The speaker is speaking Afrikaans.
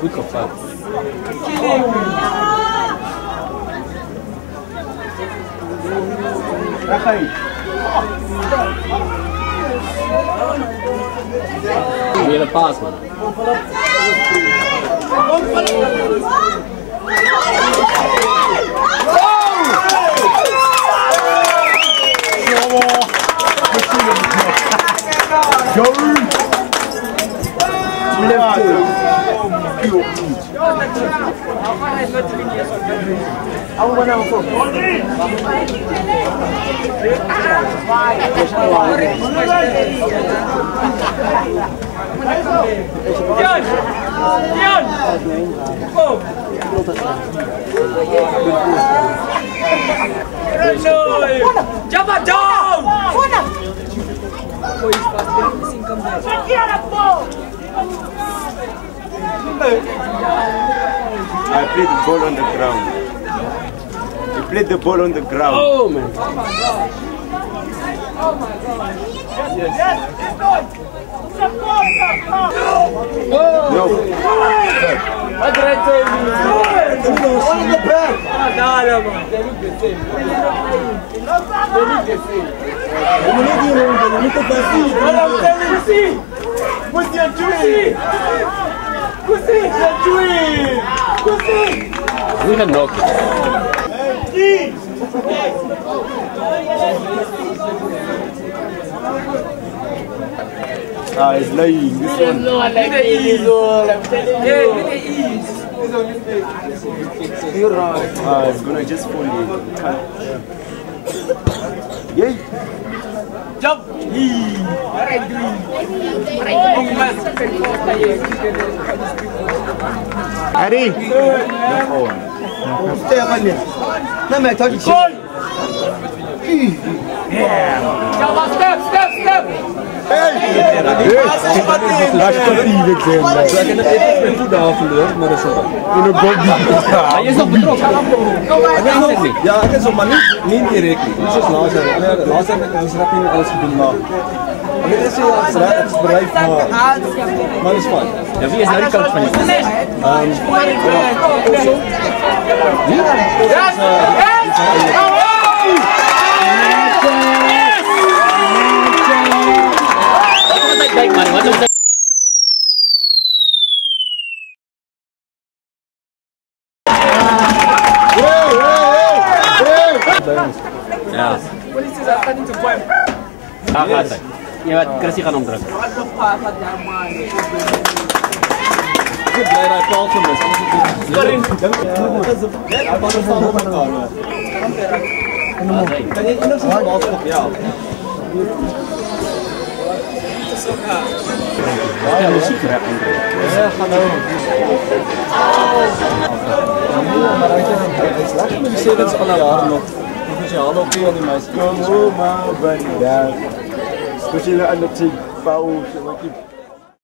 Goed gevat. Weer een paas, man. Jump down! I played the ball on the ground. He played the ball on the ground. Oh man. Oh my god. Yes, yes. No. What did I tell you? All in the back. No, man. They look the same. They look the same. What I'm telling you, see? What's your dream? What's your dream? We can knock it. Ah, he's lying. This one. No, I like this one. I'm telling you. You're right. Ah, it's gonna just fall in. Yeah. Jump. What are you doing? Harry. Stay up on this. No, man, touch it. Jump, step. Acho que eu tive aqui. Só que ainda tem que estudar o filho, mas deixa eu ver. Aí é só para trocar. Ja, het is maar niet direct. Het is later. Later is het niet alles gedaan. Dit is het bedrijf maar het is fijn. Ja, wie is nou die coach van je? Kijk maar, wat is ja. Politie is starting to point. Ja, gaat hij. Je wat Chrissy gaan omdrukken. What the fuck, man? Ik ben blij dat ik al gemist. Kan je nog zo'n bal stoppen? Ja. Ja, muziek rappen. Ja, ga nou. Het is lekker met die sedens van de jaren nog. Provinciale of die meisjes. Kom maar, ben daar. Speciale aan het zien. Pauw,